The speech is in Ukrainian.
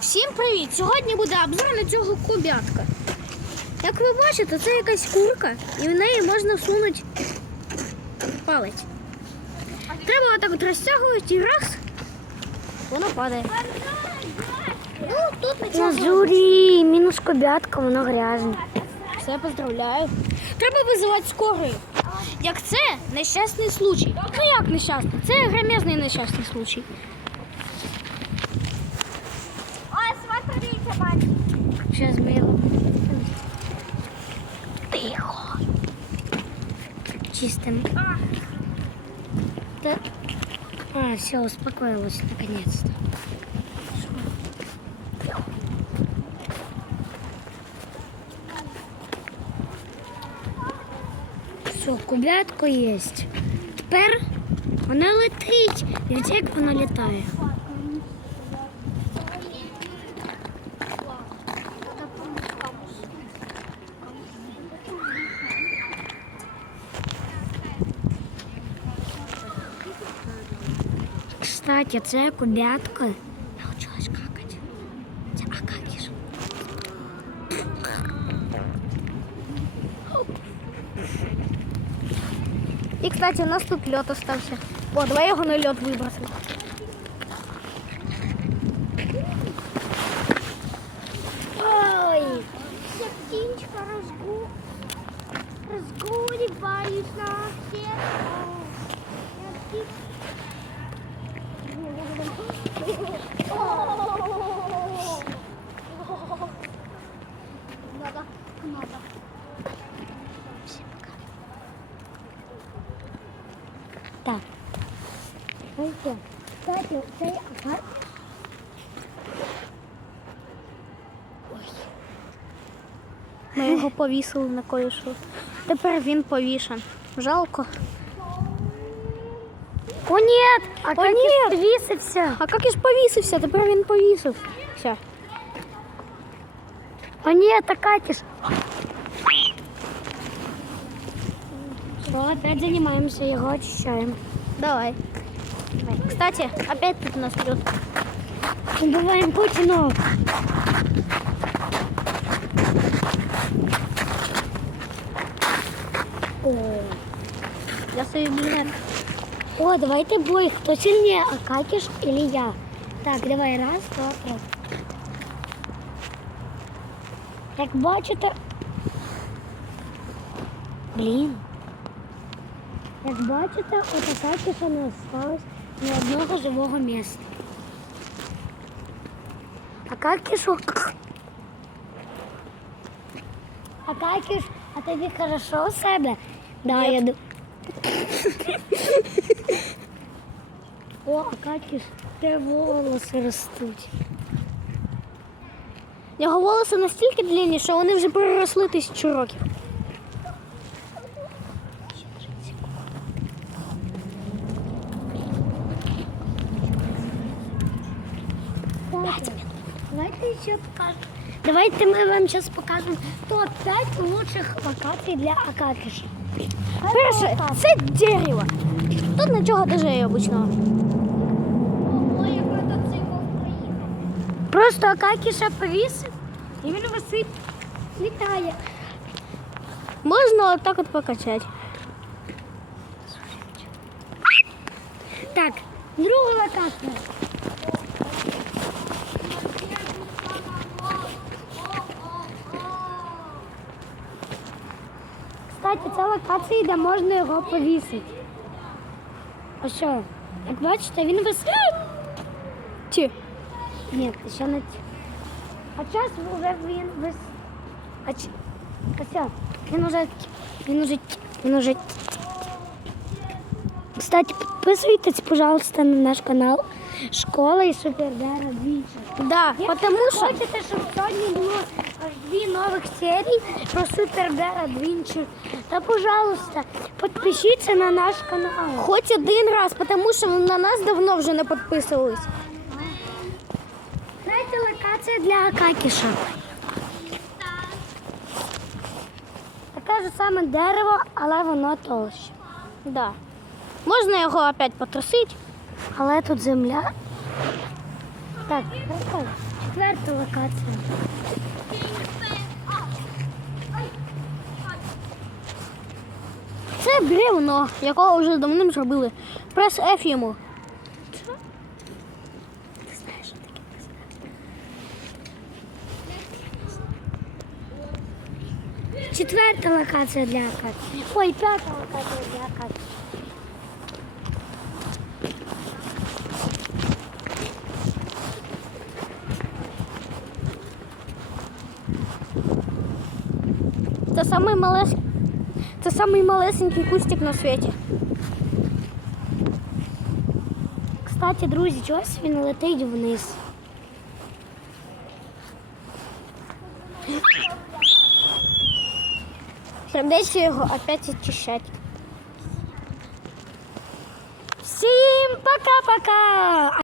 Всім привіт! Сьогодні буде обзор на цього кубятка. Як ви бачите, це якась курка, і в неї можна всунути палець. Треба отак от розтягувати і раз, воно падає. Ну, тут на цьому мінус кобятка, воно грязне. Все, поздравляю. Треба визивати скорую. Як це нещасний случай. Ну як нещасний? Це громезний нещасний случай. Ой, Сейчас ми його. Тихо. Чистим. Та... А, все, успокоилась наконец-то. Все, кубятко є. Тепер вона летить. Дивіться, як вона літає. Кстати, це кубятка. Научилась какать. Це акакіш. І, кстати, у нас тут льот остався. О, давай його на льот вибросимо. Ой. На всех. Так. Ой, що? Кстати, цей апарат Ми його повісили на кое-що. Тепер він повішен. Жалко. О, нет! А О, нет! повісився? А як ж повісився? Тепер він повісив. Все. О, нет, Акатиш. Все, опять занимаемся, его очищаем. Давай. Давай. Кстати, опять тут у нас лед. Убиваем Путину. О, Я собі блін. О, давайте бой. Кто сильнее, Акатиш или я? Так, давай, раз, два, три. Як бачите... Блін. Як бачите, от Акатіша не осталось ні одного живого місця. Акатішу... Акатіш, а тобі хорошо у себе? Да, я думаю. О, Акатіш, де волоси ростуть. Його волоси настільки длинні, що вони вже переросли тисячу років. Пять Давайте еще покажем. Давайте мы вам сейчас покажем топ-5 лучших локаций для Акатиша. Перше, це дерево. Тут нічого даже обичного. Просто Акатіша повісив і він висить, літає. Можна отак от покачати. Так, друга локація. Кстати, це локація, де можна його повісити. А що? Як бачите, він висить. Ті. Ні, ще не ті. А час вже він вис... А, ч... а все, він уже... Він уже... Він уже... Кстати, підписуйтесь, пожалуйста, на наш канал Школа і Супердера Двічі. Да, Якщо потому що хочете, щоб сьогодні було аж дві нових серії про Супербера Двінчер, то, пожалуйста, підпишіться на наш канал. хоч один раз, тому що на нас давно вже не підписувались. Третя локація для Акакіша. Таке ж саме дерево, але воно толще. Да. Можна його опять потрусити. Але тут земля. Так. Четверта локація. Це бревно, якого вже давним зробили. Прес F йому. Ти знаєш, що таке прес Четверта локація для акації. Ой, п'ята локація для акації. Це самий малес... Це самий малесенький кустик на світі. Кстати, друзі, чогось він летить вниз. Придеться його опять очищати. Всім пока-пока!